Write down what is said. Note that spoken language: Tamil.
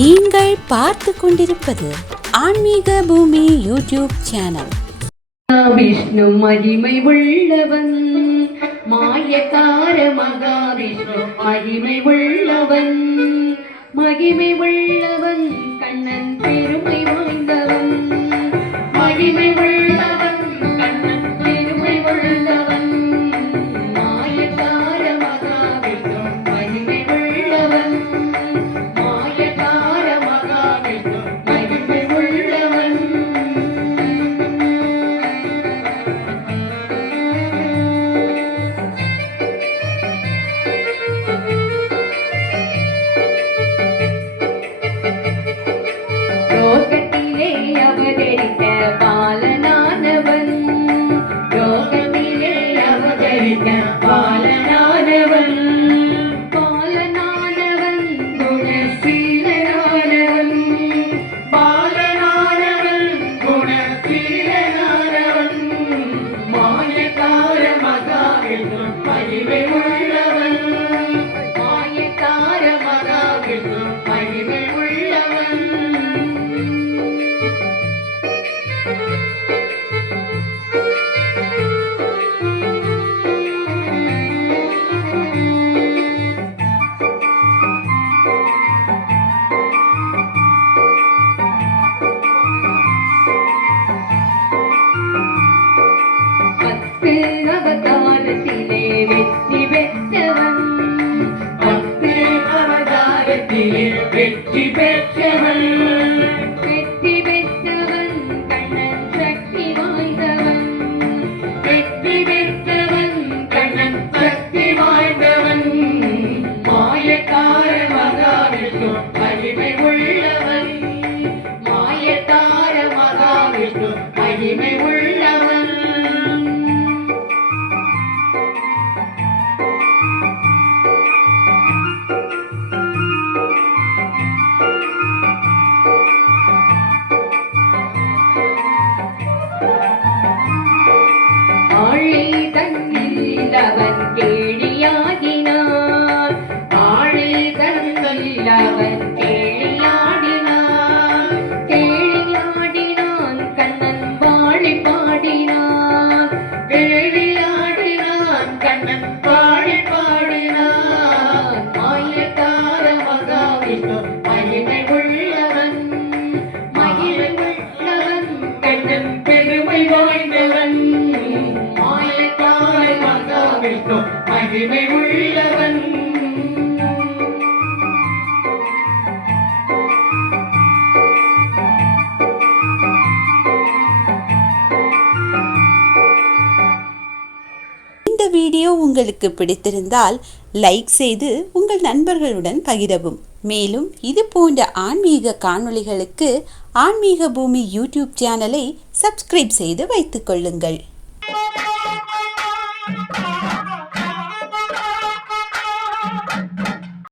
நீங்கள் பார்த்து கொண்டிருப்பது ஆன்மீக பூமி யூடியூப் சேனல். விஷ்ணு மகிமை உள்ளவன், மாயக்கார மகாவிஷ்ணு மகிமை உள்ளவன், மகிமை உள்ளவன், கண்ணன் பெருமை வாய்ந்தவன், மகிமை உள்ளவன், கண்ணன் பெருமை உள்ளவன், மாயக்கார மகாவிஷ்ணு மகிமை உள்ளவன், மாயக்கார மகாவிஷ்ணு மகிமை உள்ளவன். லோகத்திலே அவதரித்த பாலனானவன், லோகத்திலே அவதரித்த பாலனானவன், பாலனானவன், குணசீலனானவன், பாலனானவன், குணசீலனானவன், மாயக்கார மகாவிஷ்ணு மகிமை உள்ளவன், மாயக்கார மகாவிஷ்ணு மகிமை உள்ளவன். பத்து அவதாரத்திலே வெற்றி பெற்றவன், பத்து அவதாரத்திலே வெற்றி பெற்றவன், வெற்றி பெற்றவன், கண்ணன் சக்தி வாய்ந்தவன், வெற்றி பெற்றவன், கண்ணன் சக்தி வாய்ந்தவன், மாயக்கார மகாவிஷ்ணு மகிமை உள்ளவன், மாயக்கார மகாவிஷ்ணு மகிமை உள்ளவன். ஆழி தன்னில் அவன் கேளியாடினான், ஆழி தன்னில் அவன் கேளியாடினான், கேளியாடினான், கண்ணன் வாழி பாடினான், கேளியாடினான், கண்ணன் வாழி பாடினான், மாயக்கார மகாவிஷ்ணு மகிமை உள்ளவன், மகிமை உள்ளவன், கண்ணன் பெருமை வாய்ந்தவன், மாயக்கார மகாவிஷ்ணு மகிமை உள்ளவன். இந்த வீடியோ உங்களுக்கு பிடித்திருந்தால் லைக் செய்து உங்கள் நண்பர்களுடன் பகிரவும். மேலும் இது போன்ற ஆன்மீக காணொளிகளுக்கு ஆன்மீக பூமி யூடியூப் சேனலை சப்ஸ்கிரைப் செய்து வைத்துக் கொள்ளுங்கள்.